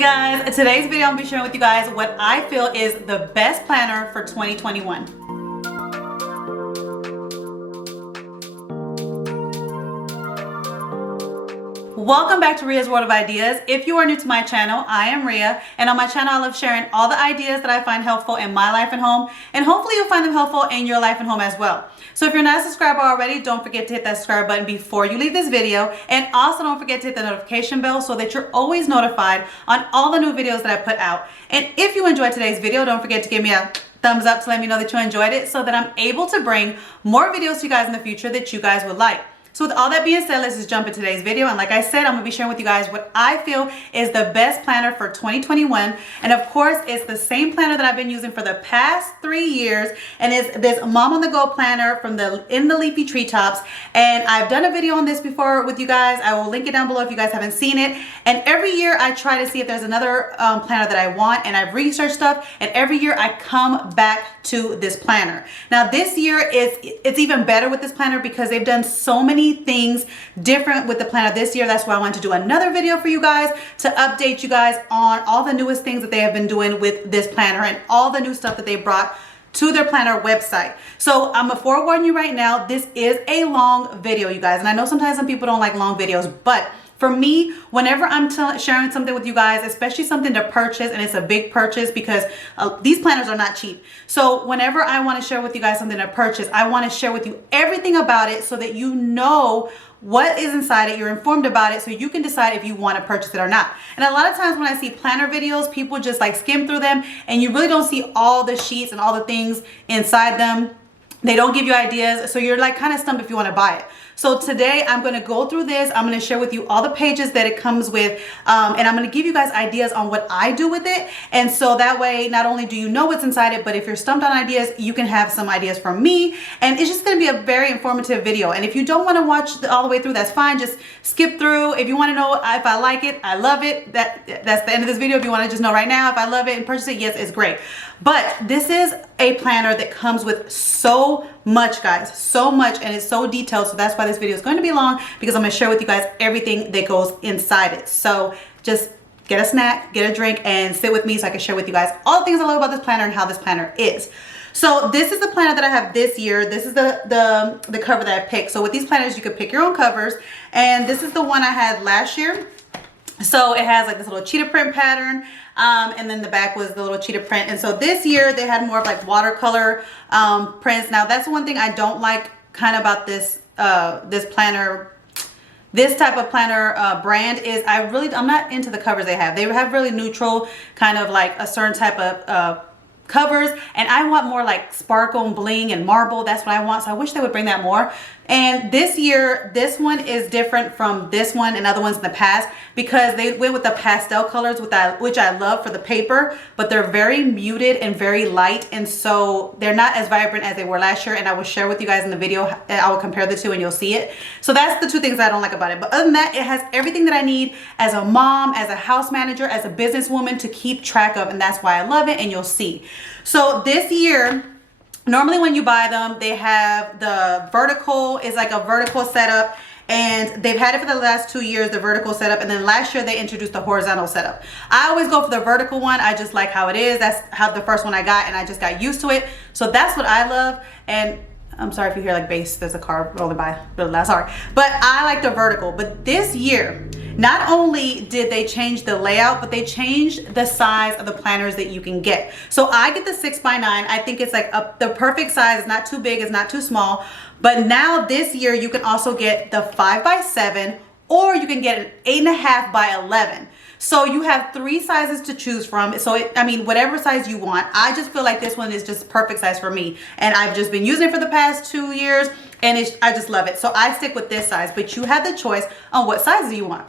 Hey guys, today's video I'm going to be sharing with you guys what I feel is the best planner for 2021. Welcome back to Ria's World of Ideas. If you are new to my channel, I am Ria, and on my channel I love sharing all the ideas that I find helpful in my life and home, and hopefully you'll find them helpful in your life and home as well. So if you're not a subscriber already, don't forget to hit that subscribe button before you leave this video, and also don't forget to hit the notification bell so that you're always notified on all the new videos that I put out. And if you enjoyed today's video, don't forget to give me a thumbs up to let me know that you enjoyed it so that I'm able to bring more videos to you guys in the future that you guys would like. So with all that being said, let's just jump into today's video. And like I said, I'm going to be sharing with you guys what I feel is the best planner for 2021. And of course, it's the same planner that I've been using for the past 3 years. And it's this Mom on the Go planner from In the Leafy Treetops. And I've done a video on this before with you guys. I will link it down below if you guys haven't seen it. And every year I try to see if there's another planner that I want. And I've researched stuff. And every year I come back to this planner. Now this year it's even better with this planner because they've done so many things different with the planner this year. That's why I wanted to do another video for you guys to update you guys on all the newest things that they have been doing with this planner and all the new stuff that they brought to their planner website. So I'm gonna forewarn you right now, this is a long video, you guys. And I know sometimes some people don't like long videos, but for me, whenever I'm sharing something with you guys, especially something to purchase, and it's a big purchase because these planners are not cheap. So whenever I want to share with you guys something to purchase, I want to share with you everything about it so that you know what is inside it, you're informed about it, so you can decide if you want to purchase it or not. And a lot of times when I see planner videos, people just like skim through them and you really don't see all the sheets and all the things inside them. They don't give you ideas, so you're like kind of stumped if you want to buy it. So today I'm going to go through this. I'm going to share with you all the pages that it comes with, and I'm going to give you guys ideas on what I do with it. And so that way, not only do you know what's inside it, but if you're stumped on ideas, you can have some ideas from me. And it's just going to be a very informative video. And if you don't want to watch all the way through, that's fine. Just skip through. If you want to know if I like it, I love it. That's the end of this video. If you want to just know right now if I love it and purchase it, yes, it's great. But this is a planner that comes with so much, guys, so much, and it's so detailed. So that's why this video is going to be long, because I'm going to share with you guys everything that goes inside it. So just get a snack, get a drink, and sit with me so I can share with you guys all the things I love about this planner and how this planner is. So this is the planner that I have this year. This is the cover that I picked. So with these planners, you could pick your own covers, and this is the one I had last year. So it has like this little cheetah print pattern, and then the back was the little cheetah print. And so this year they had more of like watercolor prints. Now that's one thing I don't like kind of about this this planner, this type of planner brand, is I'm not into the covers they have. They have really neutral, kind of like a certain type of covers, and I want more like sparkle and bling and marble. That's what I want. So I wish they would bring that more. And this year, this one is different from this one and other ones in the past because they went with the pastel colors, which I love for the paper, but they're very muted and very light, and so they're not as vibrant as they were last year. And I will share with you guys in the video, I will compare the two and you'll see it. So that's the two things I don't like about it. But other than that, it has everything that I need as a mom, as a house manager, as a businesswoman to keep track of, and that's why I love it, and you'll see. So this year, normally when you buy them, they have the vertical, is like a vertical setup, and they've had it for the last 2 years, the vertical setup, and then last year they introduced the horizontal setup. I always go for the vertical one. I just like how it is. That's how the first one I got, and I just got used to it. So that's what I love. And I'm sorry if you hear like bass, there's a car rolling by really loud, sorry. But I like the vertical. But this year, not only did they change the layout, but they changed the size of the planners that you can get. So I get the 6x9. I think it's like the perfect size. It's not too big, it's not too small. But now this year, you can also get the 5x7, or you can get an 8.5x11. So you have 3 sizes to choose from. So I mean, whatever size you want. I just feel like this one is just perfect size for me. And I've just been using it for the past 2 years, and I just love it. So I stick with this size, but you have the choice on what sizes you want.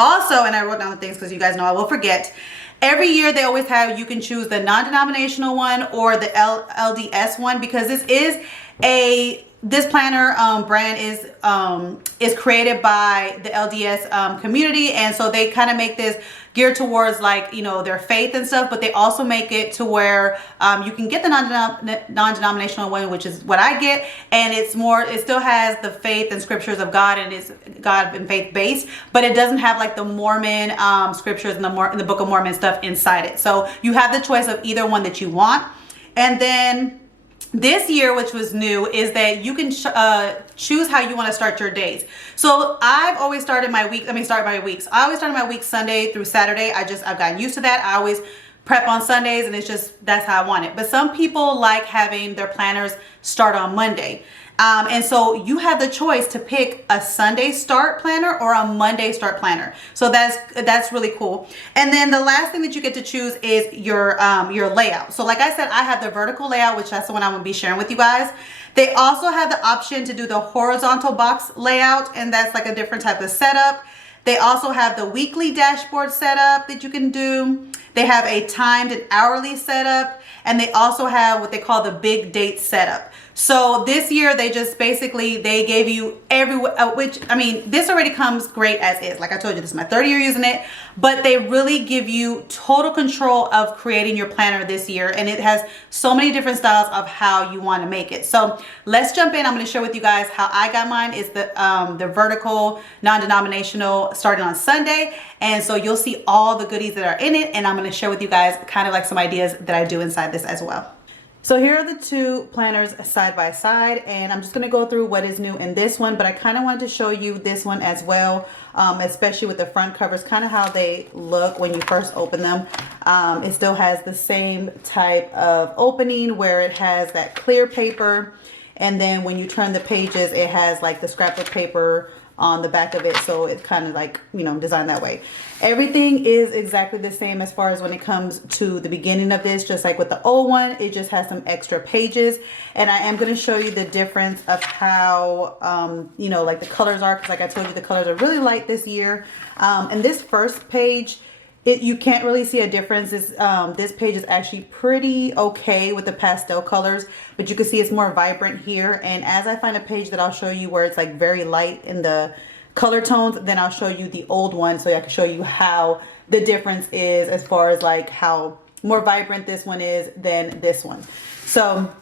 Also, and I wrote down the things because you guys know I will forget, every year they always have, you can choose the non-denominational one or the LDS one, because this planner brand is created by the LDS community, and so they kind of make this geared towards like, you know, their faith and stuff, but they also make it to where you can get the non-denominational one, which is what I get, and it's more, it still has the faith and scriptures of God, and it's God and faith based, but it doesn't have like the Mormon scriptures and the Book of Mormon stuff inside it. So you have the choice of either one that you want. And then this year, which was new, is that you can choose how you want to start your days. So I've always started my week. Let me start my weeks. I always started my week Sunday through Saturday. I've gotten used to that. I always prep on Sundays, and it's just, that's how I want it. But some people like having their planners start on Monday. And so you have the choice to pick a Sunday start planner or a Monday start planner. So that's really cool. And then the last thing that you get to choose is your layout. So like I said, I have the vertical layout, which that's the one I'm gonna be sharing with you guys. They also have the option to do the horizontal box layout, and that's like a different type of setup. They also have the weekly dashboard setup that you can do. They have a timed and hourly setup, and they also have what they call the big date setup. So this year they just basically, they gave you which, I mean, this already comes great as is. Like I told you, this is my third year using it, but they really give you total control of creating your planner this year. And it has so many different styles of how you want to make it. So let's jump in. I'm going to share with you guys how I got mine. Is the vertical non-denominational starting on Sunday. And so you'll see all the goodies that are in it. And I'm going to share with you guys kind of like some ideas that I do inside this as well. So here are the two planners side by side, and I'm just going to go through what is new in this one, but I kind of wanted to show you this one as well, especially with the front covers, kind of how they look when you first open them. It still has the same type of opening where it has that clear paper, and then when you turn the pages, it has like the scrapbook paper on the back of it, so it's kind of like, you know, designed that way. Everything is exactly the same as far as when it comes to the beginning of this. Just like with the old one, it just has some extra pages, and I am going to show you the difference of how you know, like the colors are, because like I told you, the colors are really light this year. And this first page, you can't really see a difference. This page is actually pretty okay with the pastel colors, but you can see it's more vibrant here. And as I find a page that I'll show you where it's like very light in the color tones, then I'll show you the old one, so I can show you how the difference is as far as like how more vibrant this one is than this one. So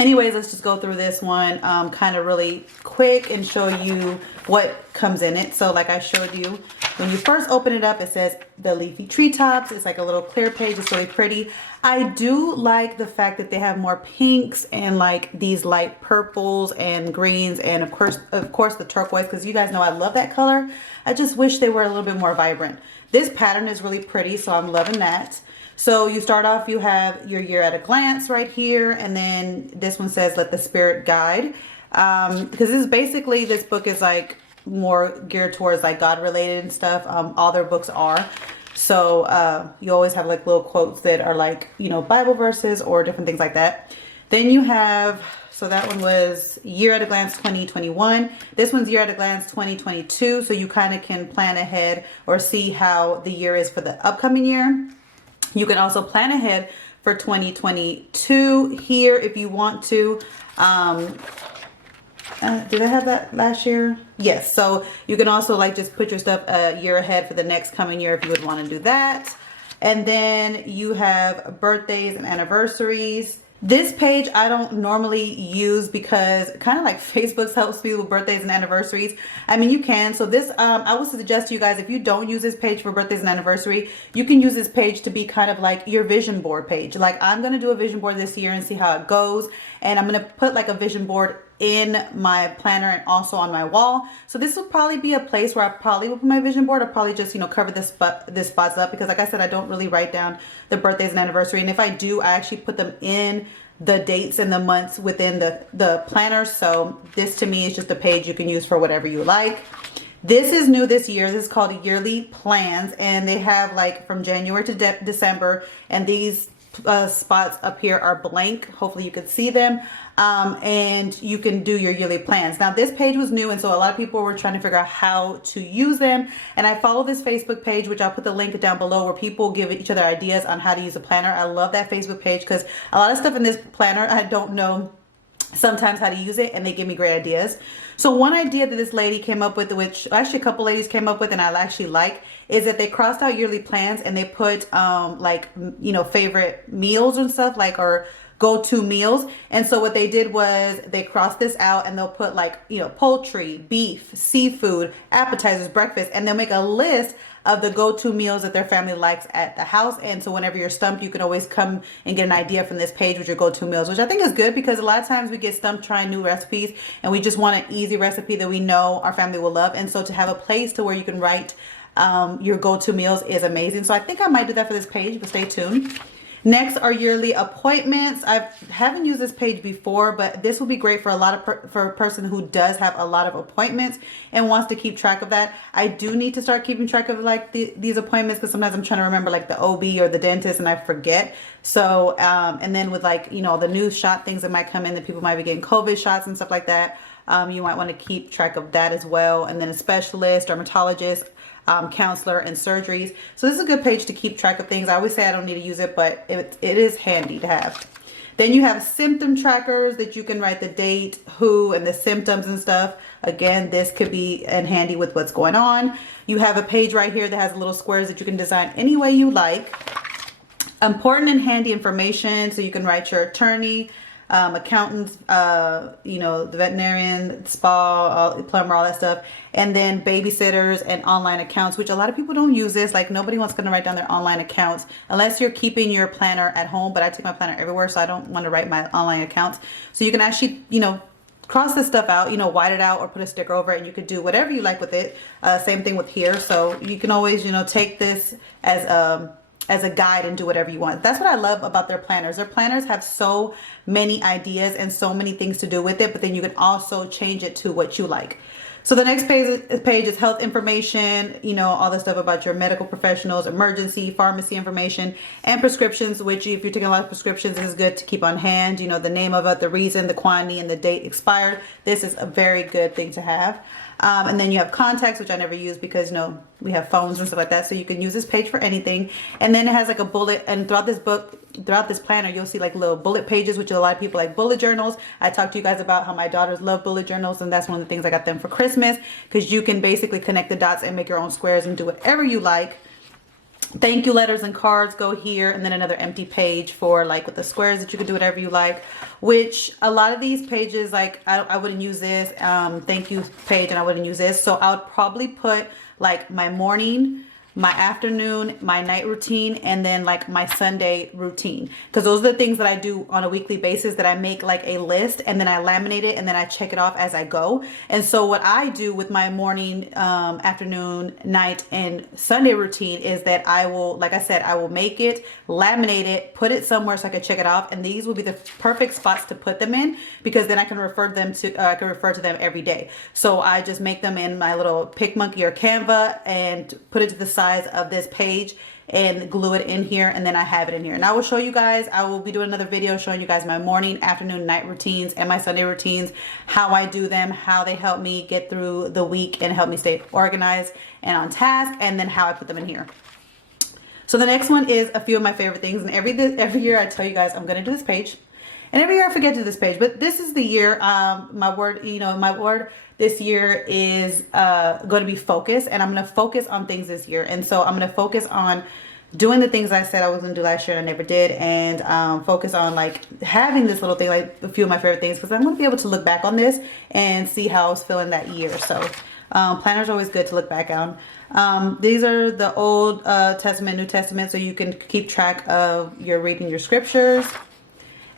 anyways, let's just go through this one kind of really quick and show you what comes in it. So like I showed you, when you first open it up, it says the leafy treetops. It's like a little clear page. It's really pretty. I do like the fact that they have more pinks and like these light purples and greens, and of course the turquoise, because you guys know I love that color. I just wish they were a little bit more vibrant. This pattern is really pretty, so I'm loving that. So you start off, you have your year at a glance right here, and then this one says let the spirit guide, because this is basically, this book is like more geared towards like God related and stuff. All their books are. So you always have like little quotes that are like, you know, Bible verses or different things like that. Then you have, so that one was year at a glance 2021. This one's year at a glance 2022. So you kind of can plan ahead or see how the year is for the upcoming year. You can also plan ahead for 2022 here if you want to. Did I have that last year? Yes. So you can also like just put your stuff a year ahead for the next coming year if you would want to do that. And then you have birthdays and anniversaries. This page I don't normally use because kind of like Facebook helps me with birthdays and anniversaries. I mean, you can. So this, I would suggest to you guys, if you don't use this page for birthdays and anniversary, you can use this page to be kind of like your vision board page. Like I'm going to do a vision board this year and see how it goes. And I'm going to put like a vision board in my planner and also on my wall. So this will probably be a place where I probably will put my vision board. I'll probably just, you know, cover this spots up, because like I said, I don't really write down the birthdays and anniversary. And if I do, I actually put them in the dates and the months within the planner. So this to me is just a page you can use for whatever you like. This is new this year. This is called Yearly Plans, and they have like from January to December, and these spots up here are blank. Hopefully you could see them. And you can do your yearly plans. Now this page was new, and so a lot of people were trying to figure out how to use them. And I follow this Facebook page, which I'll put the link down below, where people give each other ideas on how to use a planner. I love that Facebook page because a lot of stuff in this planner I don't know sometimes how to use it, and they give me great ideas. So one idea that this lady came up with, which actually a couple ladies came up with and I actually like, is that they crossed out yearly plans and they put like, you know, favorite meals and stuff, like, or go-to meals. And so what they did was they crossed this out and they'll put like, you know, poultry, beef, seafood, appetizers, breakfast, and they'll make a list of the go-to meals that their family likes at the house. And so whenever you're stumped, you can always come and get an idea from this page with your go-to meals, which I think is good, because a lot of times we get stumped trying new recipes and we just want an easy recipe that we know our family will love. And so to have a place to where you can write your go-to meals is amazing. So I think I might do that for this page, but stay tuned. Next are yearly appointments. I haven't used this page before, but this will be great for for a person who does have a lot of appointments and wants to keep track of that. I do need to start keeping track of like these appointments, because sometimes I'm trying to remember like the OB or the dentist and I forget. So, and then with like, you know, the new shot things that might come in, that people might be getting COVID shots and stuff like that. You might want to keep track of that as well. And then a specialist, dermatologist, counselor, and surgeries. So this is a good page to keep track of things. I always say I don't need to use it, but it is handy to have. Then you have symptom trackers that you can write the date, who, and the symptoms and stuff. Again, this could be handy with what's going on. You have a page right here that has little squares that you can design any way you like. Important and handy information, so you can write your attorney, accountants, you know, the veterinarian, spa, plumber, all that stuff. And then babysitters and online accounts, which a lot of people don't use this. Like nobody wants to write down their online accounts unless you're keeping your planner at home. But I take my planner everywhere, so I don't want to write my online accounts. So you can actually, you know, cross this stuff out, you know, white it out or put a sticker over it, and you could do whatever you like with it. Same thing with here. So you can always, you know, take this as a guide and do whatever you want. That's what I love about their planners. Their planners have so many ideas and so many things to do with it, but then you can also change it to what you like. So the next page is health information, you know, all the stuff about your medical professionals, emergency, pharmacy information, and prescriptions, which if you're taking a lot of prescriptions, this is good to keep on hand. You know, the name of it, the reason, the quantity, and the date expired. This is a very good thing to have. And then you have contacts, which I never use because, you know, we have phones and stuff like that. So you can use this page for anything. And then it has like a bullet, and throughout this book, throughout this planner, you'll see like little bullet pages, which a lot of people like bullet journals. I talked to you guys about how my daughters love bullet journals, and that's one of the things I got them for Christmas, because you can basically connect the dots and make your own squares and do whatever you like. Thank you letters and cards go here, and then another empty page for like with the squares that you can do whatever you like, which a lot of these pages, like I wouldn't use this thank you page, and I wouldn't use this. So I would probably put like my morning, my afternoon, my night routine, and then like my Sunday routine, because those are the things that I do on a weekly basis, that I make like a list and then I laminate it and then I check it off as I go. And so what I do with my morning, afternoon, night, and Sunday routine is that I will, like I said, I will make it, laminate it, put it somewhere so I can check it off, and these will be the perfect spots to put them in, because then I can refer to them every day. So I just make them in my little PicMonkey or Canva and put it to the side of this page and glue it in here, and then I have it in here. And I will show you guys, I will be doing another video showing you guys my morning, afternoon, night routines and my Sunday routines, how I do them, how they help me get through the week and help me stay organized and on task, and then how I put them in here. So the next one is a few of my favorite things, and every year I tell you guys I'm going to do this page, and every year I forget to do this page, but this is the year. My word this year is going to be focus, and I'm going to focus on things this year. And so I'm going to focus on doing the things I said I was going to do last year and I never did, and focus on like having this little thing, like a few of my favorite things, because I'm going to be able to look back on this and see how I was feeling that year. So planners are always good to look back on. These are the Old Testament, New Testament, so you can keep track of your reading your scriptures.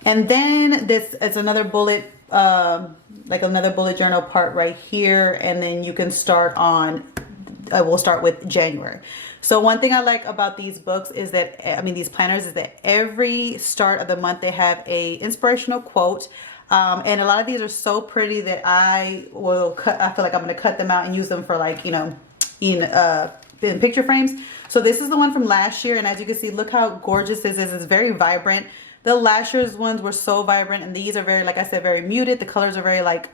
And then this is another bullet, like another bullet journal part right here. And then you can start on, we'll start with January. So one thing I like about these books is that, these planners, is that every start of the month they have a inspirational quote. And a lot of these are so pretty that I feel like I'm going to cut them out and use them for like, you know, in picture frames. So this is the one from last year. And as you can see, look how gorgeous this is. It's very vibrant. The last year's ones were so vibrant, and these are very, like I said, very muted. The colors are very like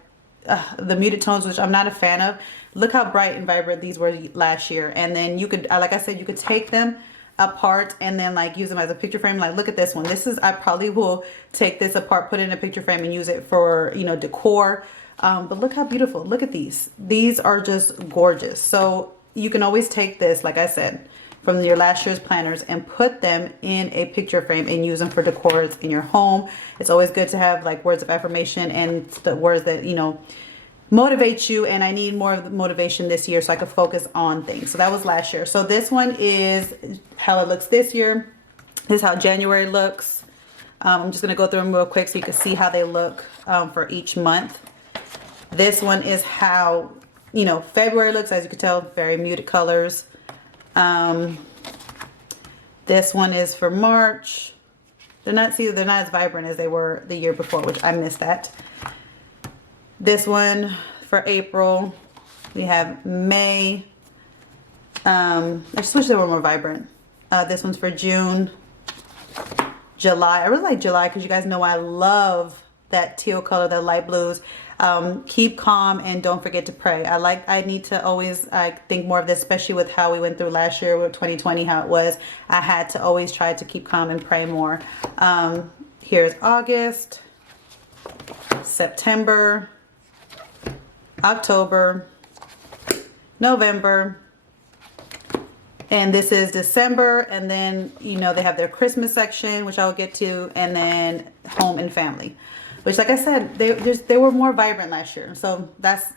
the muted tones, which I'm not a fan of. Look how bright and vibrant these were last year. And then you could, like I said, you could take them apart and then like use them as a picture frame. Like look at this one. This is, I probably will take this apart, put it in a picture frame and use it for, you know, decor. But look how beautiful. Look at these. These are just gorgeous. So you can always take this, like I said, from your last year's planners and put them in a picture frame and use them for decors in your home. It's always good to have like words of affirmation and the words that, you know, motivate you. And I need more of the motivation this year so I could focus on things. So that was last year. So this one is how it looks this year. This is how January looks. I'm just going to go through them real quick so you can see how they look for each month. This one is how, you know, February looks. As you can tell, very muted colors. This one is for March. They're not as vibrant as they were the year before, which I missed that. This one for April. We have May. I just wish they were more vibrant. This one's for June. July. I really like July because you guys know I love that teal color, the light blues. Keep calm and don't forget to pray. I need to always think more of this, especially with how we went through last year with 2020, how it was. I had to always try to keep calm and pray more. Here's August, September, October, November, and this is December. And then, you know, they have their Christmas section, which I'll get to, and then home and family, which, like I said, they were more vibrant last year. So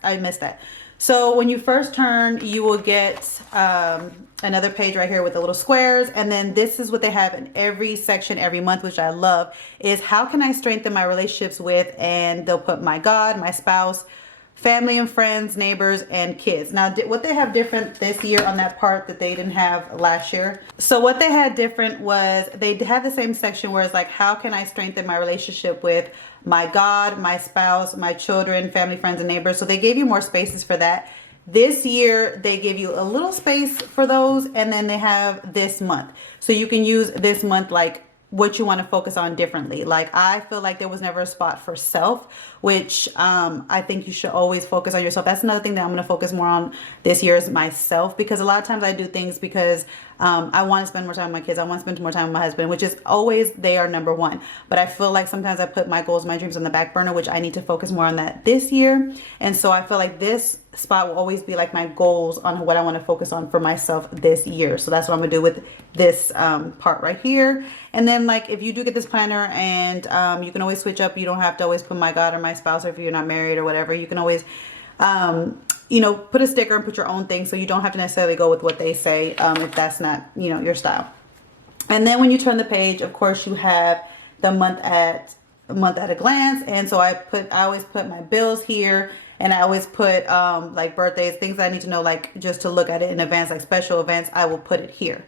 I missed that. So when you first turn, you will get another page right here with the little squares. And then this is what they have in every section every month, which I love, is how can I strengthen my relationships with, and they'll put my God, my spouse, family and friends, neighbors, and kids. Now, what they have different this year on that part that they didn't have last year. So what they had different was they had the same section where it's like, how can I strengthen my relationship with my God, my spouse, my children, family, friends, and neighbors. So they gave you more spaces for that. This year, they give you a little space for those, and then they have this month. So you can use this month like what you want to focus on differently. Like, I feel like there was never a spot for self, which I think you should always focus on yourself. That's another thing that I'm going to focus more on this year is myself, because a lot of times I do things because I want to spend more time with my kids. I want to spend more time with my husband, which is always, they are number one. But I feel like sometimes I put my goals, my dreams on the back burner, which I need to focus more on that this year. And so I feel like this spot will always be like my goals on what I want to focus on for myself this year. So that's what I'm gonna do with this part right here. And then, like, if you do get this planner, and you can always switch up. You don't have to always put my God or my spouse, or if you're not married or whatever, you can always you know, put a sticker and put your own thing, so you don't have to necessarily go with what they say if that's not, you know, your style. And then when you turn the page, of course, you have the month at a glance. And so I always put my bills here, and I always put like birthdays, things that I need to know, like just to look at it in advance, like special events, I will put it here.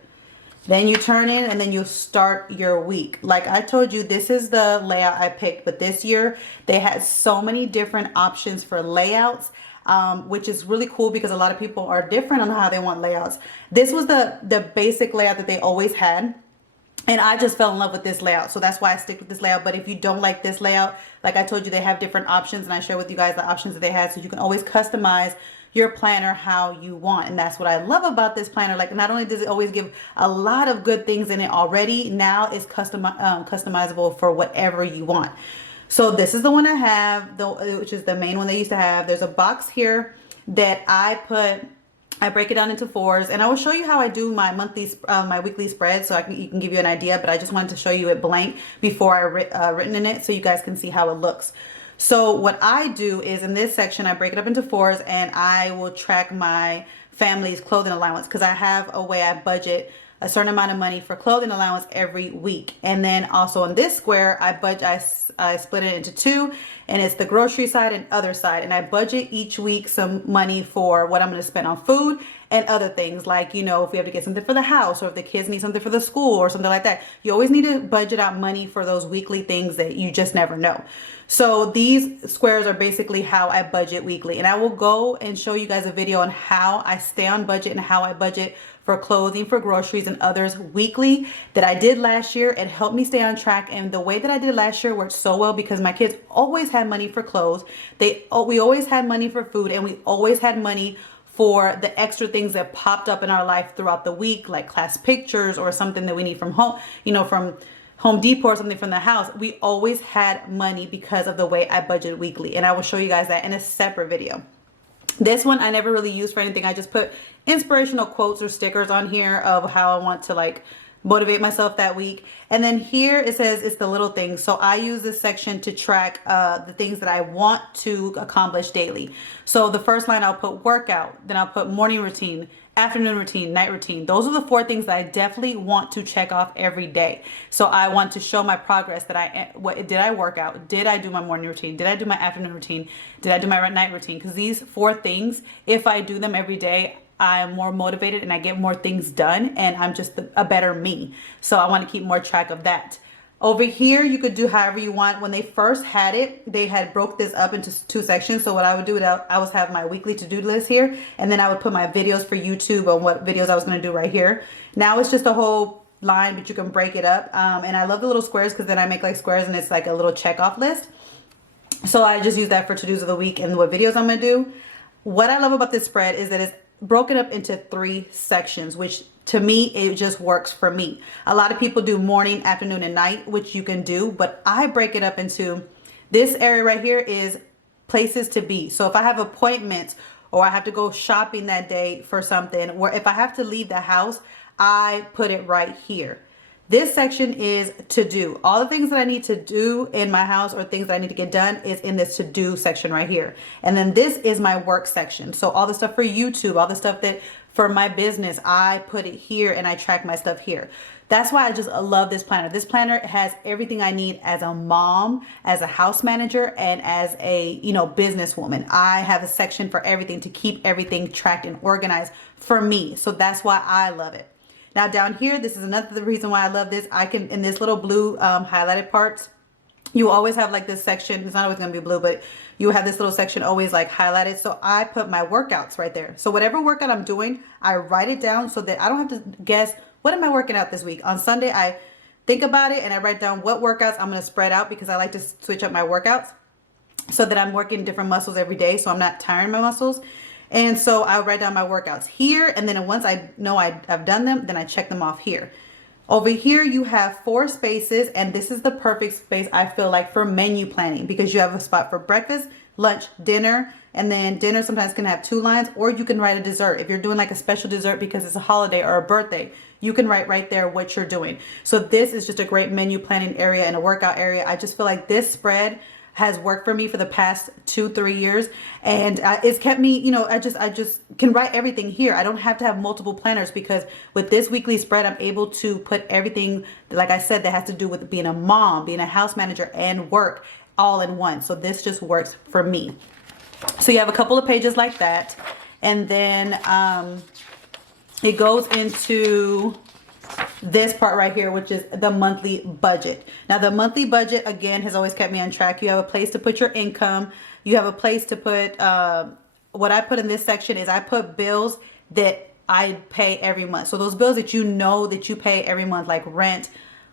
Then you turn in, and then you start your week. Like I told you, this is the layout I picked, but this year they had so many different options for layouts, which is really cool because a lot of people are different on how they want layouts. This was the basic layout that they always had, and I just fell in love with this layout. So that's why I stick with this layout. But if you don't like this layout, like I told you, they have different options, and I share with you guys the options that they had, so you can always customize your planner how you want. And that's what I love about this planner. Like, not only does it always give a lot of good things in it already, now it's customizable for whatever you want. So this is the one I have, which is the main one they used to have. There's a box here that I break it down into fours, and I will show you how I do my weekly spread, so you can give you an idea. But I just wanted to show you it blank before I written in it, so you guys can see how it looks. So what I do is, in this section, I break it up into fours, and I will track my family's clothing allowance, because I have a way I budget a certain amount of money for clothing allowance every week. And then also in this square, I split it into two, and it's the grocery side and other side. And I budget each week some money for what I'm going to spend on food and other things, like, you know, if we have to get something for the house, or if the kids need something for the school or something like that. You always need to budget out money for those weekly things that you just never know. So these squares are basically how I budget weekly, and I will go and show you guys a video on how I stay on budget and how I budget for clothing, for groceries, and others weekly that I did last year. It helped me stay on track, and the way that I did last year worked so well because my kids always had money for clothes. We always had money for food, and we always had money for the extra things that popped up in our life throughout the week, like class pictures or something that we need from home, you know, from Home Depot or something from the house. We always had money because of the way I budget weekly, and I will show you guys that in a separate video. This one I never really use for anything. I just put inspirational quotes or stickers on here of how I want to like motivate myself that week. And then here it says it's the little things. So I use this section to track the things that I want to accomplish daily. So the first line I'll put workout, then I'll put morning routine, afternoon routine, night routine. Those are the 4 things that I definitely want to check off every day. So I want to show my progress that did I work out? Did I do my morning routine? Did I do my afternoon routine? Did I do my night routine? Because these 4 things, if I do them every day, I'm more motivated and I get more things done, and I'm just a better me. So I want to keep more track of that. Over here, you could do however you want. When they first had it, they had broke this up into 2 sections. So what I would do, I would have my weekly to-do list here, and then I would put my videos for YouTube on what videos I was going to do right here. Now it's just a whole line, but you can break it up. And I love the little squares because then I make like squares and it's like a little check off list. So I just use that for to-dos of the week and what videos I'm going to do. What I love about this spread is that it's broken up into 3 sections, which to me, it just works for me. A lot of people do morning, afternoon, and night, which you can do, but I break it up into this area right here is places to be. So if I have appointments or I have to go shopping that day for something, or if I have to leave the house, I put it right here. This section is to do. All the things that I need to do in my house or things that I need to get done is in this to do section right here. And then this is my work section. So all the stuff for YouTube, all the stuff that for my business, I put it here and I track my stuff here. That's why I just love this planner. This planner has everything I need as a mom, as a house manager, and as a, businesswoman. I have a section for everything to keep everything tracked and organized for me. So that's why I love it. Now down here, this is another reason why I love this. I can, in this little blue highlighted parts, you always have like this section. It's not always going to be blue, but you have this little section always like highlighted. So I put my workouts right there. So whatever workout I'm doing, I write it down so that I don't have to guess, what am I working out this week? On Sunday, I think about it and I write down what workouts I'm going to spread out because I like to switch up my workouts so that I'm working different muscles every day. So I'm not tiring my muscles. And so I write down my workouts here. And then once I know I've done them, then I check them off here. Over here, you have 4 spaces, and this is the perfect space, I feel like, for menu planning because you have a spot for breakfast, lunch, dinner, and then dinner sometimes can have 2 lines, or you can write a dessert. If you're doing like a special dessert because it's a holiday or a birthday, you can write right there what you're doing. So this is just a great menu planning area and a workout area. I just feel like this spread has worked for me for the past 2-3 years, and it's kept me, I just can write everything here. I don't have to have multiple planners because with this weekly spread, I'm able to put everything, like I said, that has to do with being a mom, being a house manager, and work all in one. So this just works for me. So you have a couple of pages like that, and then it goes into this part right here, which is the monthly budget. Now the monthly budget again has always kept me on track. You have a place to put your income. You have a place to put what I put in this section is I put bills that I pay every month. So those bills that that you pay every month, like rent,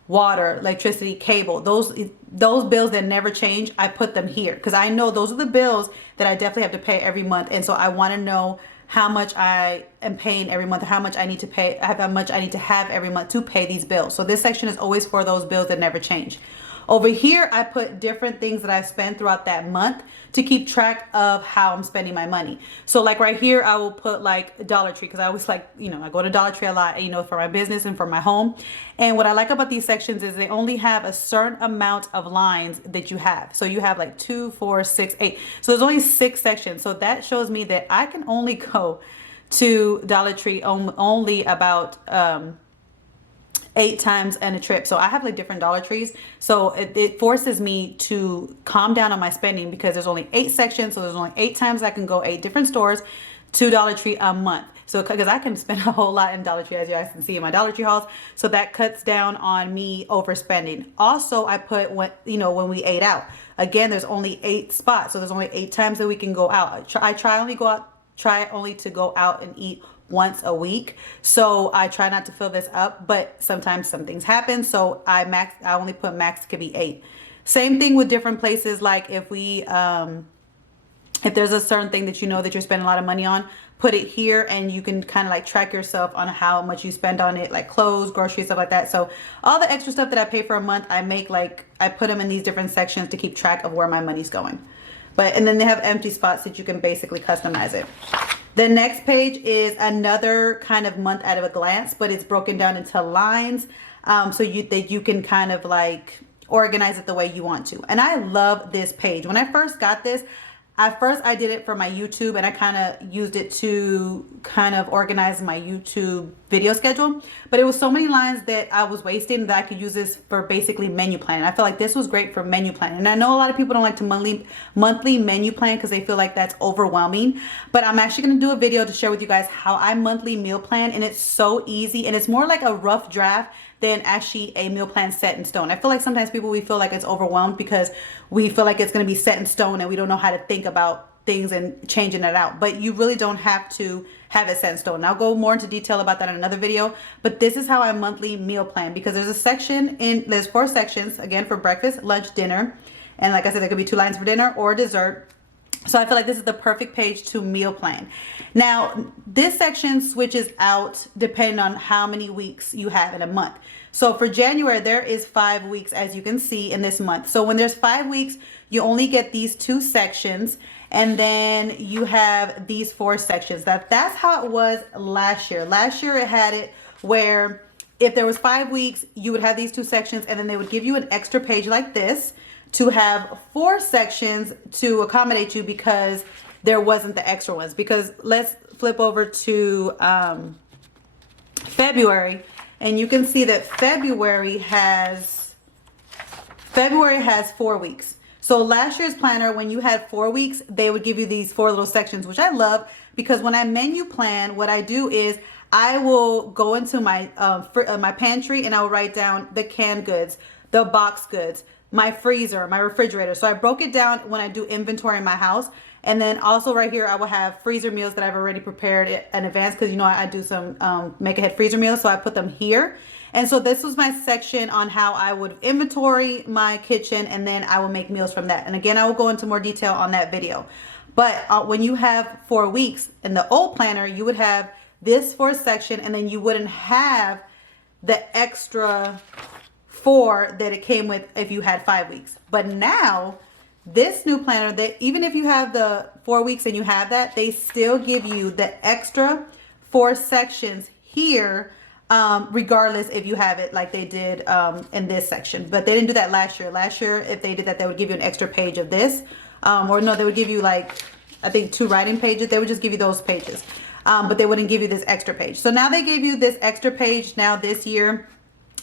water, electricity, cable, those bills that never change, I put them here because I know those are the bills that I definitely have to pay every month. And so I want to know how much I am paying every month, how much I need to pay, how much I need to have every month to pay these bills. So this section is always for those bills that never change. Over here, I put different things that I spend throughout that month to keep track of how I'm spending my money. So like right here, I will put like Dollar Tree because I always like, I go to Dollar Tree a lot, for my business and for my home. And what I like about these sections is they only have a certain amount of lines that you have. So you have like 2, 4, 6, 8. So there's only 6 sections. So that shows me that I can only go to Dollar Tree only about 8 times in a trip. So I have like different Dollar Trees. So it forces me to calm down on my spending because there's only 8 sections. So there's only 8 times I can go 8 different stores to Dollar Tree a month. So because I can spend a whole lot in Dollar Tree, as you guys can see in my Dollar Tree hauls. So that cuts down on me overspending. Also, I put when we ate out. Again, there's only 8 spots. So there's only 8 times that we can go out. I try only to go out and eat once a week. So I try not to fill this up, but sometimes some things happen. So I only put max could be 8. Same thing with different places. Like if there's a certain thing that that you're spending a lot of money on, put it here and you can kind of like track yourself on how much you spend on it, like clothes, groceries, stuff like that. So all the extra stuff that I pay for a month, I put them in these different sections to keep track of where my money's going. and then they have empty spots that you can basically customize it. The next page is another kind of month at a glance, but it's broken down into lines, so that you can kind of like organize it the way you want to. And I love this page. When I first got this, I did it for my YouTube, and I kind of used it to kind of organize my YouTube video schedule. But it was so many lines that I was wasting that I could use this for basically menu planning. I feel like this was great for menu planning. And I know a lot of people don't like to monthly menu plan because they feel like that's overwhelming. But I'm actually going to do a video to share with you guys how I monthly meal plan, and it's so easy, and it's more like a rough draft than actually a meal plan set in stone. I feel like sometimes we feel like it's overwhelmed because we feel like it's going to be set in stone and we don't know how to think about things and changing it out. But you really don't have to have it set in stone. And I'll go more into detail about that in another video. But this is how I monthly meal plan, because there's 4 sections, again, for breakfast, lunch, dinner. And like I said, there could be 2 lines for dinner or dessert. So I feel like this is the perfect page to meal plan. Now, this section switches out depending on how many weeks you have in a month. So for January, there is 5 weeks, as you can see in this month. So when there's 5 weeks, you only get these 2 sections, and then you have these 4 sections. That's how it was last year. Last year, it had it where if there was 5 weeks, you would have these 2 sections, and then they would give you an extra page like this to have 4 sections to accommodate you because there wasn't the extra ones. Because let's flip over to February, and you can see that February has 4 weeks. So last year's planner, when you had 4 weeks, they would give you these 4 little sections, which I love, because when I menu plan, what I do is I will go into my my pantry, and I will write down the canned goods, the box goods, my freezer, my refrigerator. So I broke it down when I do inventory in my house. And then also right here, I will have freezer meals that I've already prepared in advance, because you know I do some make ahead freezer meals, so I put them here. And so this was my section on how I would inventory my kitchen, and then I will make meals from that. And again, I will go into more detail on that video. But when you have 4 weeks in the old planner, you would have this 4 section, and then you wouldn't have the extra 4 that it came with if you had 5 weeks. But now this new planner, that even if you have the 4 weeks and you have that, they still give you the extra 4 sections here, regardless if you have it like they did in this section. But they didn't do that last year. Last year, if they did that, they would give you an extra page of this, or no, they would give you like, I think 2 writing pages. They would just give you those pages, but they wouldn't give you this extra page. So now they gave you this extra page now this year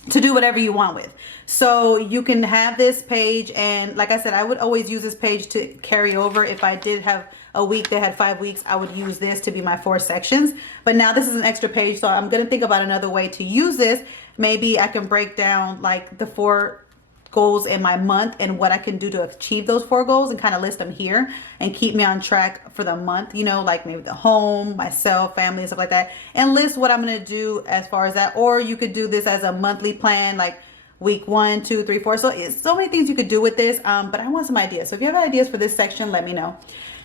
to do whatever you want with. So you can have this page, and like I said, I would always use this page to carry over. If I did have a week that had 5 weeks, I would use this to be my 4 sections. But now this is an extra page, so I'm gonna think about another way to use this. Maybe I can break down like the 4 goals in my month and what I can do to achieve those 4 goals, and kind of list them here and keep me on track for the month, you know, like maybe the home, myself, family, and stuff like that, and list what I'm going to do as far as that. Or you could do this as a monthly plan, like week 1, 2, 3, 4. So it's so many things you could do with this, but I want some ideas. So if you have ideas for this section, let me know.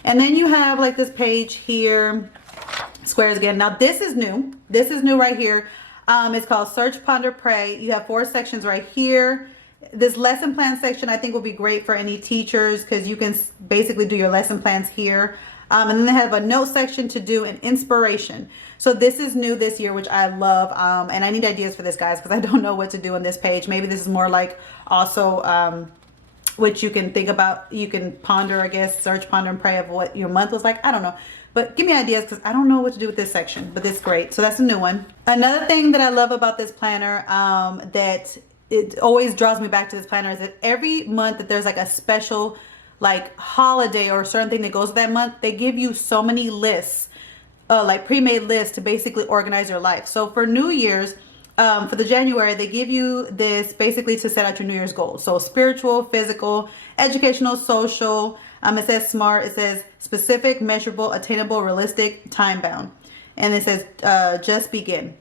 And then you have like this page here, squares again. Now this is new. This is new right here. It's called Search, Ponder, Pray. You have 4 sections right here. This lesson plan section I think will be great for any teachers, because you can basically do your lesson plans here. And then they have a note section to do an inspiration. So this is new this year, which I love. And I need ideas for this, guys, because I don't know what to do on this page. Maybe this is more like also what you can think about. You can ponder, I guess, search, ponder, and pray of what your month was like. I don't know. But give me ideas, because I don't know what to do with this section. But this is great. So that's a new one. Another thing that I love about this planner that it always draws me back to this planner is that every month that there's like a special like holiday or certain thing that goes with that month, they give you so many lists, like pre-made lists to basically organize your life. So for New Year's, for the January, they give you this basically to set out your New Year's goals. So spiritual, physical, educational, social. It says SMART. It says specific, measurable, attainable, realistic, time bound. And it says just begin.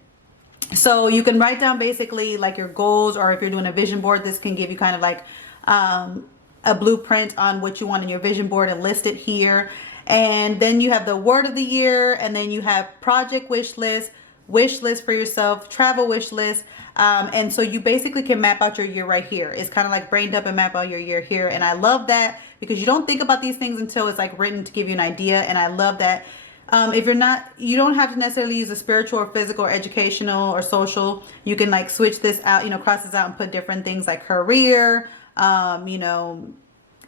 So you can write down basically like your goals, or if you're doing a vision board, this can give you kind of like a blueprint on what you want in your vision board and list it here. And then you have the word of the year, and then you have project wish list, wish list for yourself, travel wish list. And so you basically can map out your year right here. It's kind of like brain dump and map out your year here. And I love that because you don't think about these things until it's like written to give you an idea. And I love that. If you're not, you don't have to necessarily use a spiritual or physical or educational or social. You can like switch this out, you know, cross this out and put different things like career, you know,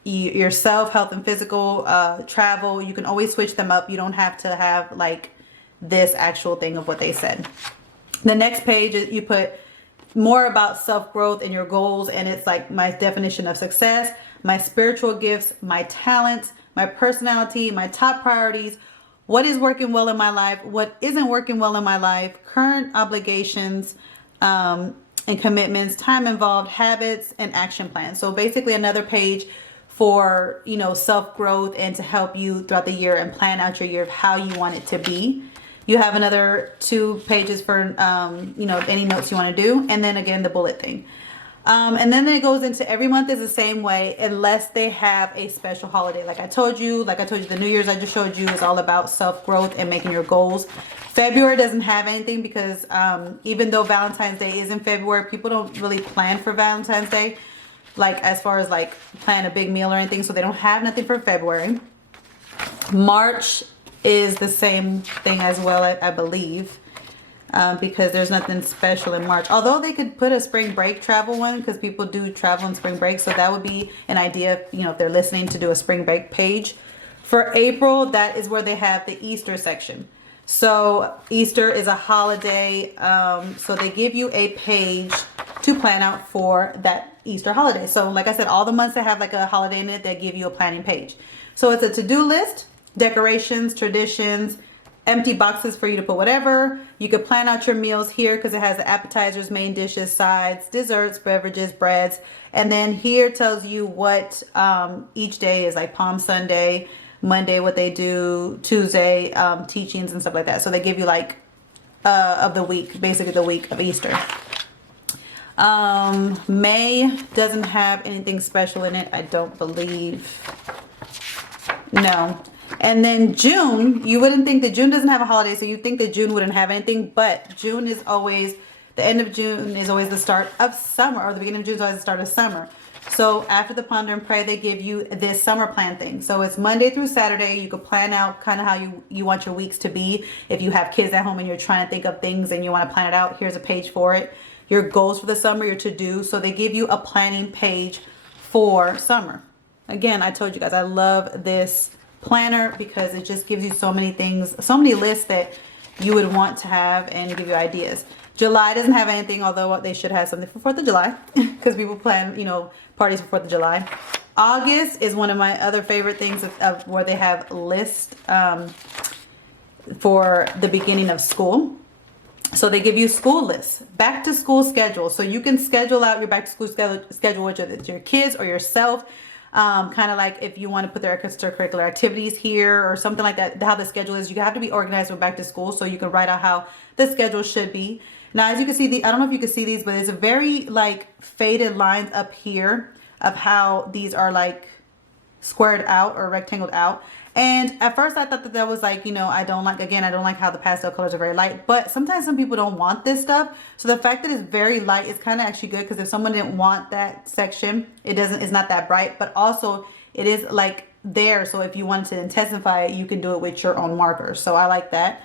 yourself, health and physical, travel. You can always switch them up. You don't have to have like this actual thing of what they said. The next page, you put more about self-growth and your goals. And it's like my definition of success, my spiritual gifts, my talents, my personality, my top priorities, what is working well in my life, what isn't working well in my life, current obligations and commitments, time involved, habits, and action plans. So basically another page for, you know, self-growth and to help you throughout the year and plan out your year of how you want it to be. You have another 2 pages for, you know, any notes you want to do. And then again, the bullet thing. And then it goes into every month is the same way unless they have a special holiday. Like I told you, the New Year's I just showed you is all about self-growth and making your goals. February doesn't have anything because even though Valentine's Day is in February, people don't really plan for Valentine's Day. Like as far as like plan a big meal or anything. So they don't have nothing for February. March is the same thing as well, I believe. Because there's nothing special in March. Although they could put a spring break travel one because people do travel in spring break. So that would be an idea, you know, if they're listening to do a spring break page. For April, that is where they have the Easter section. So Easter is a holiday. So they give you a page to plan out for that Easter holiday. So like I said, all the months that have like a holiday in it, they give you a planning page. So it's a to-do list, decorations, traditions, empty boxes for you to put whatever. You could plan out your meals here because it has the appetizers, main dishes, sides, desserts, beverages, breads. And then here tells you what each day is, like Palm Sunday, Monday, what they do, Tuesday, teachings and stuff like that. So they give you like of the week, basically the week of Easter. May doesn't have anything special in it, I don't believe. No. And then June, you wouldn't think that June doesn't have a holiday, so you think that June wouldn't have anything, but June is always, the end of June is always the start of summer, or the beginning of June is always the start of summer. So after the Ponder and Pray, they give you this summer plan thing. So it's Monday through Saturday. You could plan out kind of how you want your weeks to be. If you have kids at home and you're trying to think of things and you want to plan it out, here's a page for it. Your goals for the summer, your to-do. So they give you a planning page for summer. Again, I told you guys, I love this planner because it just gives you so many things, so many lists that you would want to have and give you ideas. July doesn't have anything, although they should have something for 4th of July because people plan, you know, parties for 4th of July. August is one of my other favorite things of where they have lists for the beginning of school. So they give you school lists, back to school schedule. So you can schedule out your back to school schedule, whether it's your kids or yourself. Kind of like if you want to put their extracurricular activities here or something like that, how the schedule is. You have to be organized with back to school, so you can write out how the schedule should be. Now, as you can see, I don't know if you can see these, but there's a very like faded lines up here of how these are like squared out or rectangled out. And at first I thought that was like, you know, I don't like how the pastel colors are very light, but sometimes some people don't want this stuff. So the fact that it's very light is kind of actually good, because if someone didn't want that section, it's not that bright, but also it is like there. So if you wanted to intensify it, you can do it with your own markers. So I like that.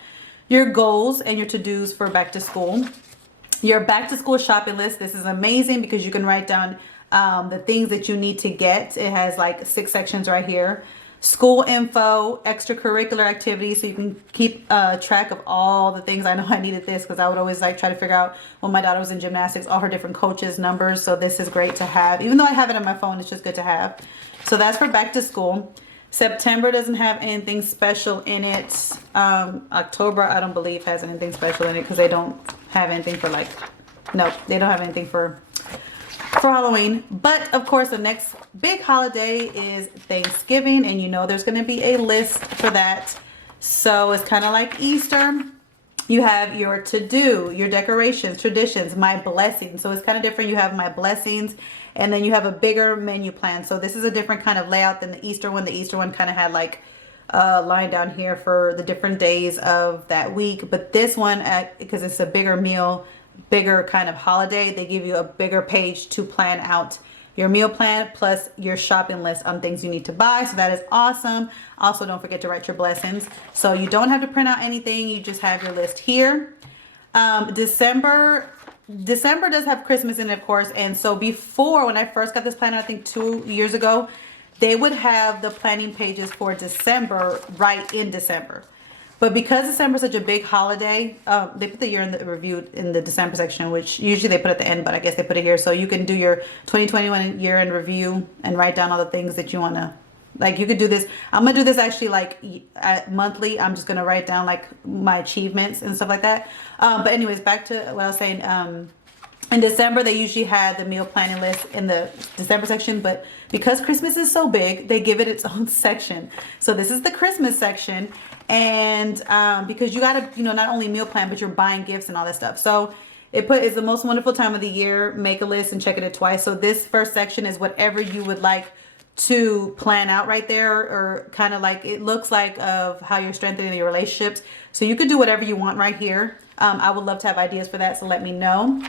Your goals and your to-dos for back to school. Your back to school shopping list. This is amazing because you can write down the things that you need to get. It has like 6 sections right here. School info, extracurricular activities, so you can keep track of all the things. I know I needed this because I would always like try to figure out when my daughter was in gymnastics, all her different coaches' numbers. So this is great to have. Even though I have it on my phone, it's just good to have. So that's for back to school. September doesn't have anything special in it. October, I don't believe, has anything special in it because they don't have anything for like, no, they don't have anything for Halloween. But of course, the next big holiday is Thanksgiving, and you know there's going to be a list for that. So it's kind of like Easter. You have your to-do, your decorations, traditions, my blessings. So it's kind of different. You have my blessings, and then you have a bigger menu plan. So this is a different kind of layout than the Easter one. The Easter one kind of had like line down here for the different days of that week. But this one, because it's a bigger meal, bigger kind of holiday, they give you a bigger page to plan out your meal plan plus your shopping list on things you need to buy. So that is awesome. Also, don't forget to write your blessings. So you don't have to print out anything. You just have your list here. December does have Christmas in it, of course. And so before, when I first got this planner, I think 2 years ago, they would have the planning pages for December right in December. But because December is such a big holiday, they put the year in the review in the December section, which usually they put at the end, but I guess they put it here. So you can do your 2021 year in review and write down all the things that you want to, like you could do this. I'm going to do this actually like monthly. I'm just going to write down like my achievements and stuff like that. But anyways, back to what I was saying. In December, they usually had the meal planning list in the December section, but because Christmas is so big, they give it its own section. So this is the Christmas section. And because you gotta, not only meal plan, but you're buying gifts and all that stuff. So it's the most wonderful time of the year. Make a list and check it twice. So this first section is whatever you would like to plan out right there, or kind of like it looks like of how you're strengthening your relationships. So you could do whatever you want right here. I would love to have ideas for that, so let me know.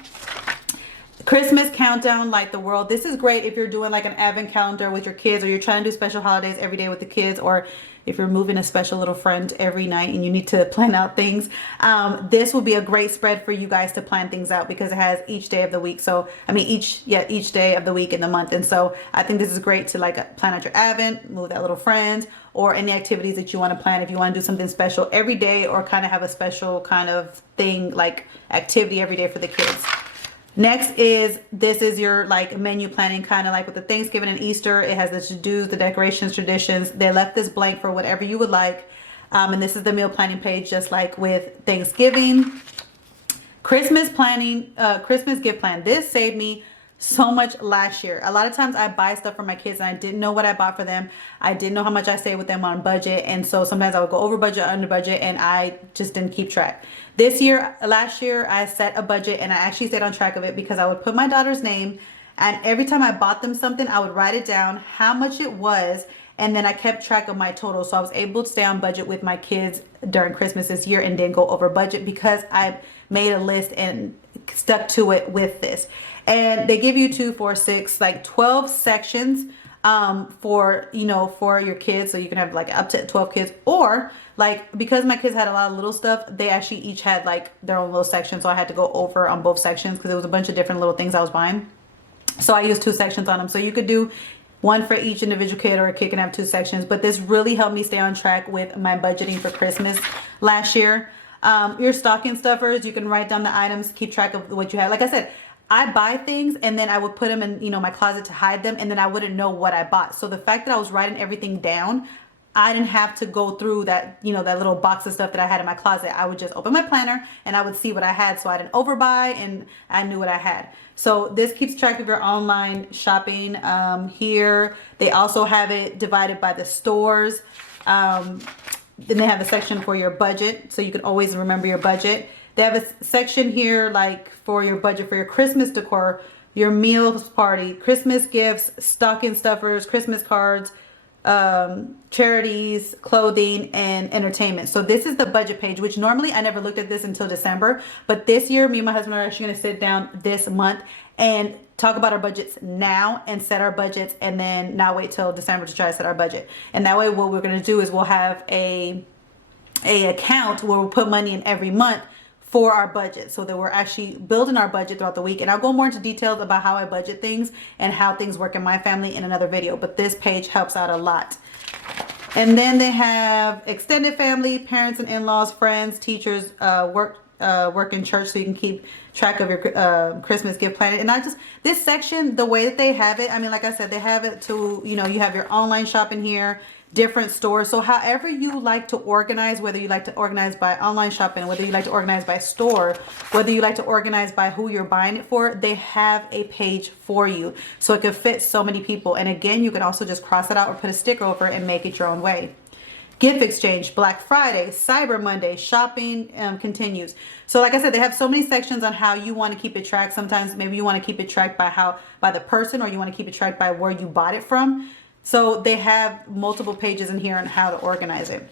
Christmas countdown, like the world. This is great if you're doing like an advent calendar with your kids, or you're trying to do special holidays every day with the kids, or if you're moving a special little friend every night and you need to plan out things. This will be a great spread for you guys to plan things out, because it has each day of the week. So I mean each day of the week in the month. And so I think this is great to like plan out your advent, move that little friend, or any activities that you want to plan if you want to do something special every day, or kind of have a special kind of thing like activity every day for the kids. Next this is your like menu planning, kind of like with the Thanksgiving and Easter. It has the to-dos, the decorations, traditions. They left this blank for whatever you would like. And this is the meal planning page, just like with Thanksgiving. Christmas planning, Christmas gift plan. This saved me so much last year. A lot of times I buy stuff for my kids and I didn't know what I bought for them. I didn't know how much I saved with them on budget. And so sometimes I would go over budget, under budget, and I just didn't keep track. Last year, I set a budget and I actually stayed on track of it, because I would put my daughter's name, and every time I bought them something, I would write it down, how much it was, and then I kept track of my total. So I was able to stay on budget with my kids during Christmas this year and didn't go over budget, because I made a list and stuck to it with this. And they give you 2, 4, 6, like 12 sections for your kids, so you can have like up to 12 kids. Or like, because my kids had a lot of little stuff, they actually each had like their own little section, so I had to go over on both sections because it was a bunch of different little things I was buying. So I used 2 sections on them. So you could do one for each individual kid, or a kid can have 2 sections. But this really helped me stay on track with my budgeting for Christmas last year. Your stocking stuffers, you can write down the items, keep track of what you have. Like I said, I buy things and then I would put them in, my closet to hide them, and then I wouldn't know what I bought. So the fact that I was writing everything down, I didn't have to go through that, that little box of stuff that I had in my closet. I would just open my planner and I would see what I had, so I didn't overbuy and I knew what I had. So this keeps track of your online shopping. Here, they also have it divided by the stores. Then they have a section for your budget, so you can always remember your budget. They have a section here like for your budget for your Christmas decor, your meals party, Christmas gifts, stocking stuffers, Christmas cards, charities, clothing, and entertainment. So this is the budget page, which normally I never looked at this until December. But this year, me and my husband are actually going to sit down this month and talk about our budgets now and set our budgets, and then not wait till December to try to set our budget. And that way what we're going to do is we'll have a account where we'll put money in every month for our budget, so that we're actually building our budget throughout the week. And I'll go more into details about how I budget things and how things work in my family in another video, but this page helps out a lot. And then they have extended family, parents and in-laws, friends, teachers, work in church, so you can keep track of your Christmas gift planning. And this section, the way that they have it, I mean, like I said, they have it to, you have your online shopping here, different stores. So however you like to organize, whether you like to organize by online shopping, whether you like to organize by store, whether you like to organize by who you're buying it for, they have a page for you, so it can fit so many people. And again, you can also just cross it out or put a sticker over it and make it your own way. Gift exchange, Black Friday, Cyber Monday, shopping continues. So like I said, they have so many sections on how you want to keep it tracked. Sometimes maybe you want to keep it tracked by the person, or you want to keep it tracked by where you bought it from. So they have multiple pages in here on how to organize it.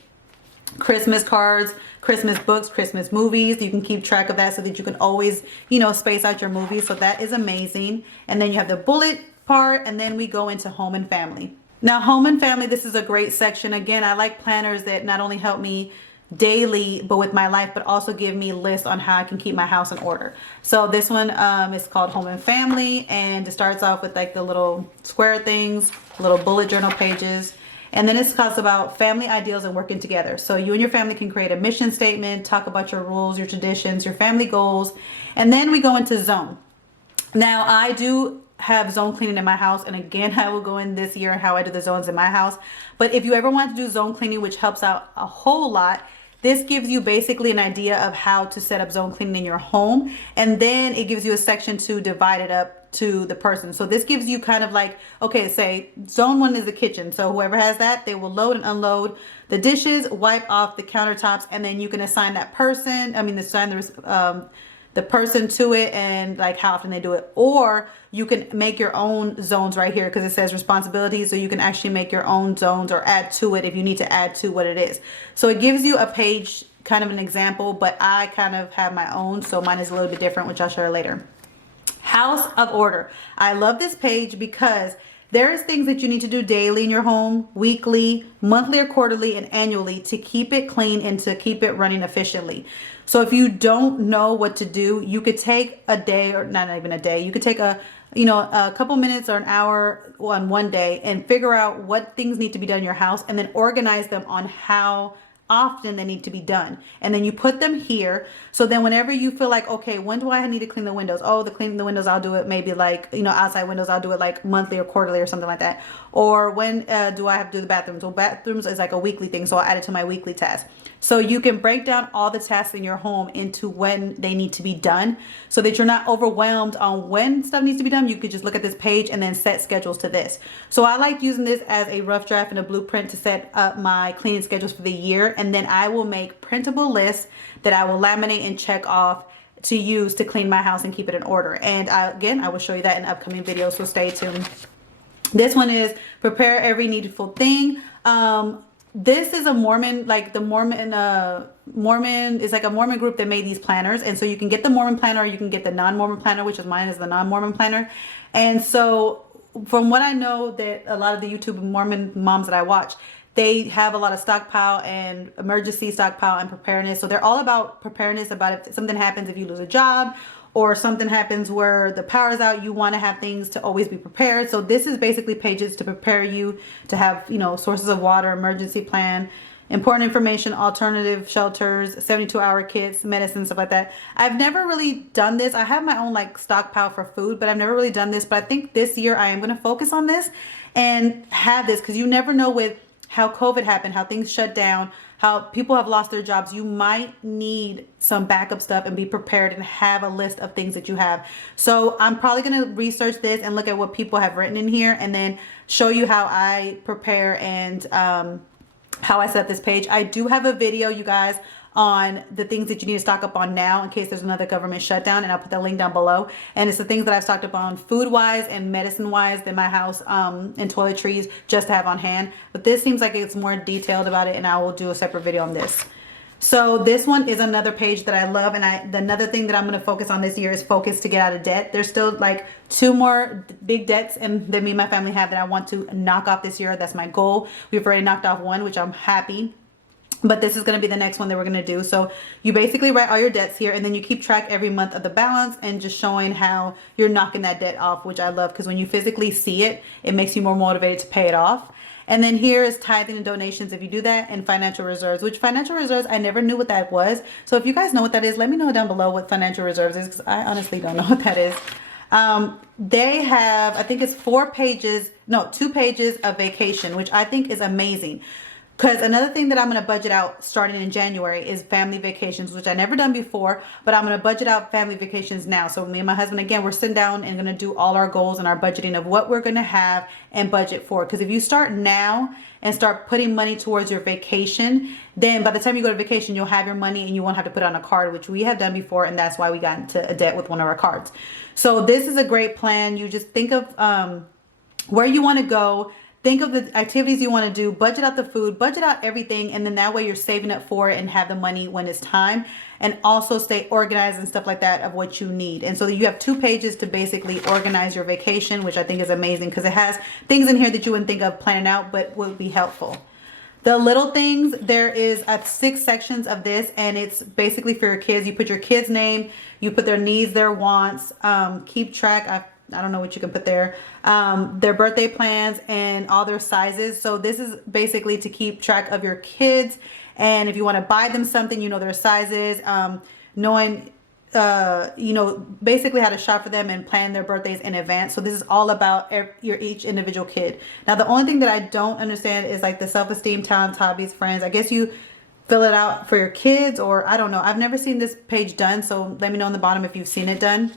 Christmas cards, Christmas books, Christmas movies. You can keep track of that so that you can always, you know, space out your movies. So that is amazing. And then you have the bullet part, and then we go into home and family. Now, home and family, this is a great section. Again, I like planners that not only help me daily but with my life, but also give me lists on how I can keep my house in order. So this one is called Home and Family, and it starts off with like the little square things, little bullet journal pages. And then it talks about family ideals and working together. So you and your family can create a mission statement, talk about your rules, your traditions, your family goals. And then we go into zone. Now, I do have zone cleaning in my house, and again, I will go in this year how I do the zones in my house. But if you ever want to do zone cleaning, which helps out a whole lot, this gives you basically an idea of how to set up zone cleaning in your home, and then it gives you a section to divide it up to the person. So this gives you kind of like, okay, say zone 1 is the kitchen, so whoever has that, they will load and unload the dishes, wipe off the countertops, and then you can assign that person, assign the person to it and like how often they do it. Or you can make your own zones right here because it says responsibilities, so you can actually make your own zones or add to it if you need to add to what it is. So it gives you a page, kind of an example, but I kind of have my own, so mine is a little bit different, which I'll share later. House of order. I love this page because there is things that you need to do daily in your home, weekly, monthly or quarterly, and annually to keep it clean and to keep it running efficiently. So if you don't know what to do, you could take a day, or not even a day, you could take a couple minutes or an hour on one day and figure out what things need to be done in your house, and then organize them on how often they need to be done. And then you put them here. So then whenever you feel like, okay, when do I need to clean the windows? Oh, cleaning the windows, I'll do it maybe like, outside windows, I'll do it like monthly or quarterly or something like that. Or when do I have to do the bathrooms? Well, bathrooms is like a weekly thing, so I'll add it to my weekly task. So you can break down all the tasks in your home into when they need to be done so that you're not overwhelmed on when stuff needs to be done. You could just look at this page and then set schedules to this. So I like using this as a rough draft and a blueprint to set up my cleaning schedules for the year. And then I will make printable lists that I will laminate and check off to use to clean my house and keep it in order. And again, I will show you that in upcoming videos, so stay tuned. This one is prepare every needful thing. This is a Mormon, like the Mormon is like a Mormon group that made these planners. And so you can get the Mormon planner, or you can get the non-Mormon planner, which is mine is the non-Mormon planner. And so from what I know, that a lot of the YouTube Mormon moms that I watch, they have a lot of stockpile and emergency stockpile and preparedness. So they're all about preparedness, about if something happens, if you lose a job, or something happens where the power's out, you want to have things to always be prepared. So this is basically pages to prepare you to have, sources of water, emergency plan, important information, alternative shelters, 72-hour kits, medicine, stuff like that. I've never really done this. I have my own like stockpile for food, but I've never really done this. But I think this year I am going to focus on this and have this, because you never know with how COVID happened, how things shut down, how people have lost their jobs. You might need some backup stuff and be prepared and have a list of things that you have. So I'm probably going to research this and look at what people have written in here, and then show you how I prepare and how I set up this page. I do have a video, you guys, on the things that you need to stock up on now in case there's another government shutdown, and I'll put the link down below. And it's the things that I've stocked up on food wise and medicine wise in my house, and toiletries, just to have on hand. But this seems like it's more detailed about it, and I will do a separate video on this. So this one is another page that I love, and another thing that I'm going to focus on this year is focus to get out of debt. There's still like 2 more big debts that me and my family have that I want to knock off this year. That's my goal. We've already knocked off one, which I'm happy. But this is going to be the next one that we're going to do. So you basically write all your debts here, and then you keep track every month of the balance and just showing how you're knocking that debt off, which I love, because when you physically see it, it makes you more motivated to pay it off. And then here is tithing and donations if you do that, and financial reserves, which financial reserves, I never knew what that was. So if you guys know what that is, let me know down below what financial reserves is, because I honestly don't know what that is. They have, I think it's 2 pages of vacation, which I think is amazing. Because another thing that I'm going to budget out starting in January is family vacations, which I never done before, but I'm going to budget out family vacations now. So me and my husband, again, we're sitting down and going to do all our goals and our budgeting of what we're going to have and budget for. Because if you start now and start putting money towards your vacation, then by the time you go to vacation, you'll have your money and you won't have to put it on a card, which we have done before. And that's why we got into a debt with one of our cards. So this is a great plan. You just think of where you want to go. think of the activities you want to do, budget out the food, budget out everything, and then that way you're saving up for it and have the money when it's time. And also stay organized and stuff like that of what you need. And so you have 2 pages to basically organize your vacation, which I think is amazing because it has things in here that you wouldn't think of planning out but would be helpful. The little things, there is 6 sections of this, and it's basically for your kids. You put your kids' name, you put their needs, their wants, keep track. I don't know what you can put there. Their birthday plans and all their sizes. So this is basically to keep track of your kids. And if you want to buy them something, you know their sizes, knowing, you know, basically how to shop for them and plan their birthdays in advance. So this is all about each individual kid. Now, the only thing that I don't understand is like the self-esteem, talents, hobbies, friends. I guess you fill it out for your kids, or I don't know. I've never seen this page done. So let me know on the bottom if you've seen it done.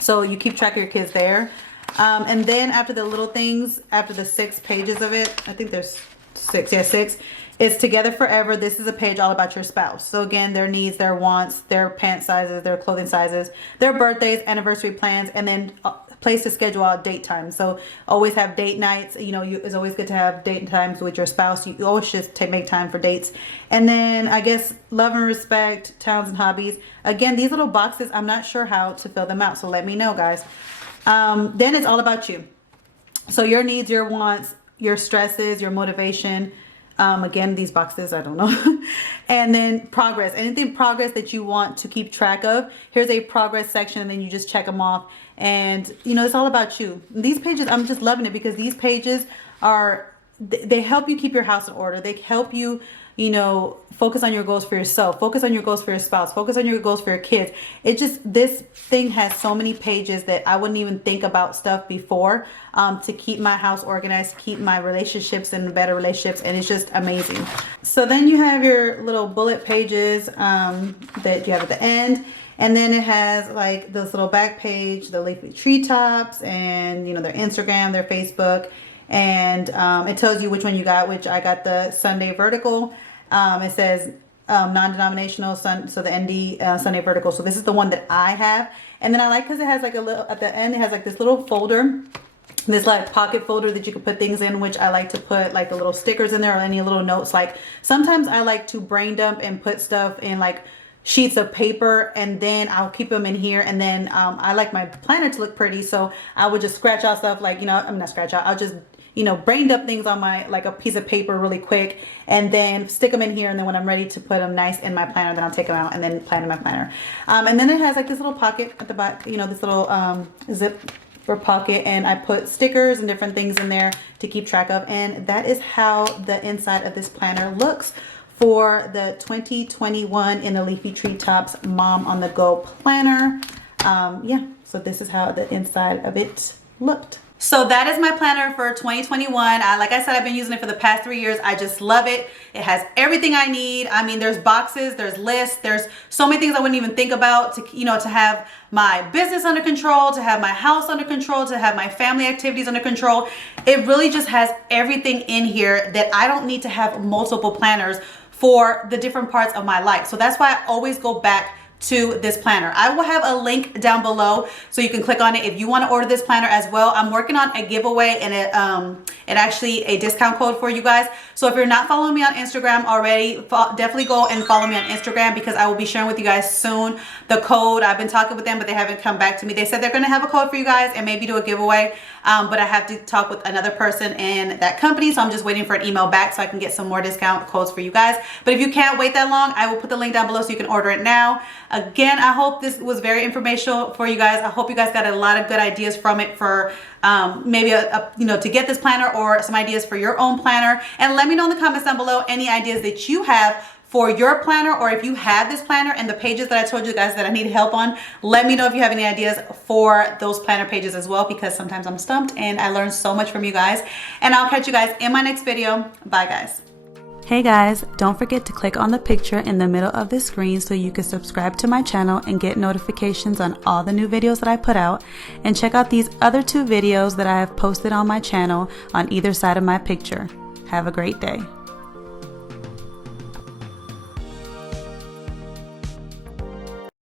So you keep track of your kids there. And then after the little things, after the 6 pages of it, I think there's 6. Yeah, 6. It's Together Forever. This is a page all about your spouse. So again, their needs, their wants, their pant sizes, their clothing sizes, their birthdays, anniversary plans, and then a place to schedule out date times. So always have date nights. You know, it's always good to have date times with your spouse. You always should make time for dates. And then I guess love and respect, talents and hobbies. Again, these little boxes, I'm not sure how to fill them out. So let me know, guys. Then it's all about you. So your needs, your wants, your stresses, your motivation. Again, these boxes, I don't know. And then progress, anything progress that you want to keep track of. Here's a progress section, and then you just check them off. And, you know, it's all about you. These pages, I'm just loving it because these pages are, they help you keep your house in order. They help you, you know, focus on your goals for yourself, focus on your goals for your spouse, focus on your goals for your kids. It just, this thing has so many pages that I wouldn't even think about stuff before, to keep my house organized, keep my relationships in better relationships. And it's just amazing. So then you have your little bullet pages, that you have at the end. And then it has like this little back page, the leafy treetops, and, you know, their Instagram, their Facebook. And it tells you which one you got, which I got the Sunday vertical. It says non-denominational, so the ND Sunday vertical. So this is the one that I have. And then I like because it has like a little, at the end, it has like this little folder, this like pocket folder that you can put things in, which I like to put like the little stickers in there or any little notes. Like sometimes I like to brain dump and put stuff in like sheets of paper, and then I'll keep them in here. And then I like my planner to look pretty, so I would just scratch out stuff like, you know, I'm not scratch out, I'll just, you know, brain dump things on my, like a piece of paper really quick, and then stick them in here. And then when I'm ready to put them nice in my planner, then I'll take them out and then plan in my planner. And then it has like this little pocket at the back, you know, this little zip for pocket, and I put stickers and different things in there to keep track of. And that is how the inside of this planner looks for the 2021 in the Leafy Treetops Mom on the Go planner. Yeah, so this is how the inside of it looked. So that is my planner for 2021. Like I said, I've been using it for the past 3 years. I just love it. It has everything I need. I mean, there's boxes, there's lists, there's so many things I wouldn't even think about to, you know, to have my business under control, to have my house under control, to have my family activities under control. It really just has everything in here that I don't need to have multiple planners for the different parts of my life. So that's why I always go back to this planner. I will have a link down below so you can click on it if you want to order this planner as well. I'm working on a giveaway and actually a discount code for you guys. So if you're not following me on Instagram already, definitely go and follow me on Instagram, because I will be sharing with you guys soon the code. I've been talking with them, but they haven't come back to me. They said they're going to have a code for you guys and maybe do a giveaway, but I have to talk with another person in that company, so I'm just waiting for an email back so I can get some more discount codes for you guys. But if you can't wait that long, I will put the link down below so you can order it now. Again, I hope this was very informational for you guys. I hope you guys got a lot of good ideas from it for maybe you know, to get this planner, or some ideas for your own planner. And let me know in the comments down below any ideas that you have for your planner, or if you have this planner and the pages that I told you guys that I need help on. Let me know if you have any ideas for those planner pages as well, because sometimes I'm stumped and I learned so much from you guys. And I'll catch you guys in my next video. Bye guys. Hey guys, don't forget to click on the picture in the middle of the screen so you can subscribe to my channel and get notifications on all the new videos that I put out. And check out these other 2 videos that I have posted on my channel on either side of my picture. Have a great day.